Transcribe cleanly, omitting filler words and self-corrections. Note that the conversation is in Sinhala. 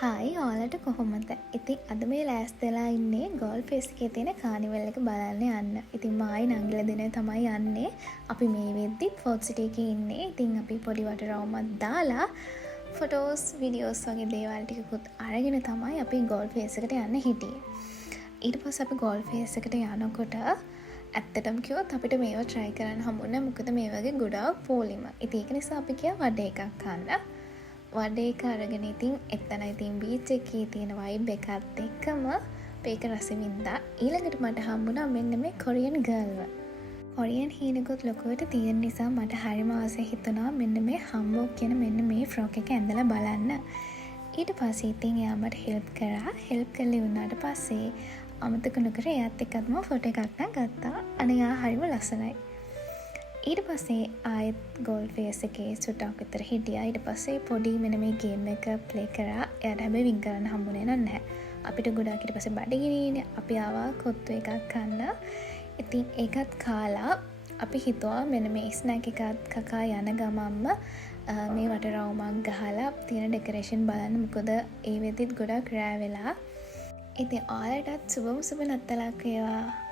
හායි ඔයාලට කොහොමද? ඉතින් අද මේ ලෑස්තිලා ඉන්නේ ගෝල් ෆේස් එකේ තියෙන කානිවල් එක බලන්න යන්න. ඉතින් මායි නංගිලා දෙන තමයි යන්නේ. අපි මේ වෙද්දි ෆෝර්ට් සිටි එකේ ඉන්නේ. ඉතින් අපි පොඩි වටරවුමක් දාලා ෆොටෝස් වීඩියෝස් වගේ දේවල් ටිකකුත් අරගෙන තමයි අපි ගෝල් ෆේස් එකට යන්න හිටියේ. ඊට පස්සේ අපි ගෝල් ෆේස් එකට යනකොට ඇත්තටම කිව්වොත් අපිට මේව try කරන්න හම්බුනේ මොකද මේ වගේ ගොඩාක් පොලිම. ඉතින් ඒක නිසා අපි කියා වඩේ එකක් ගන්න. වඩේ එක අරගෙන ඉතින් එතන ඉතින් බීච් එකේ තියෙන වයිබ් එකත් එක්කම මේක රස වින්දා. ඊළඟට මට හම්බුණා මෙන්න මේ කොරියන් ගර්ල්ව. කොරියන් හීනෙකුත් ලොකුවට තියෙන නිසා මට හරිම ආසයි හිතුණා මෙන්න මේ හම්බෝක් කියන මෙන්න මේ ෆ්‍රොක් එක ඇඳලා බලන්න. ඊට පස්සේ ඉතින් එයා මට හෙල්ප් කරා. හෙල්ප් කරලා වුණාට පස්සේ අමතක නොකර එයාත් එක්කම ෆොටෝ එකක් නම් ගත්තා. අනේ එයා හරිම ලස්සනයි. ඊට පස්සේ ආයෙත් ගෝල් ෆේස් එකේ සුටක් විතර හිටියා. ඊට පස්සේ පොඩි මෙන්න මේ ගේම් එක ප්ලේ කරා. එයාට හැබැයි වින් කරන්න හම්බුනේ නැහැ. අපිට ගොඩාක් ඊට පස්සේ බඩගිනිනේ. අපි ආවා කොත්තු එකක් කන්න. ඉතින් ඒකත් කාලා අපි හිතුවා මෙන්න මේ ස්නැක් එකත් කකා යන ගමම්ම මේ වටරවුමක් ගහලා තියෙන ඩෙකරේෂන් බලන්න. මොකද ඒ වෙද්දිත් ගොඩාක් රෑ වෙලා. ඉතින් ඔයාලටත් සුබම සුබ නත්තලක් වේවා.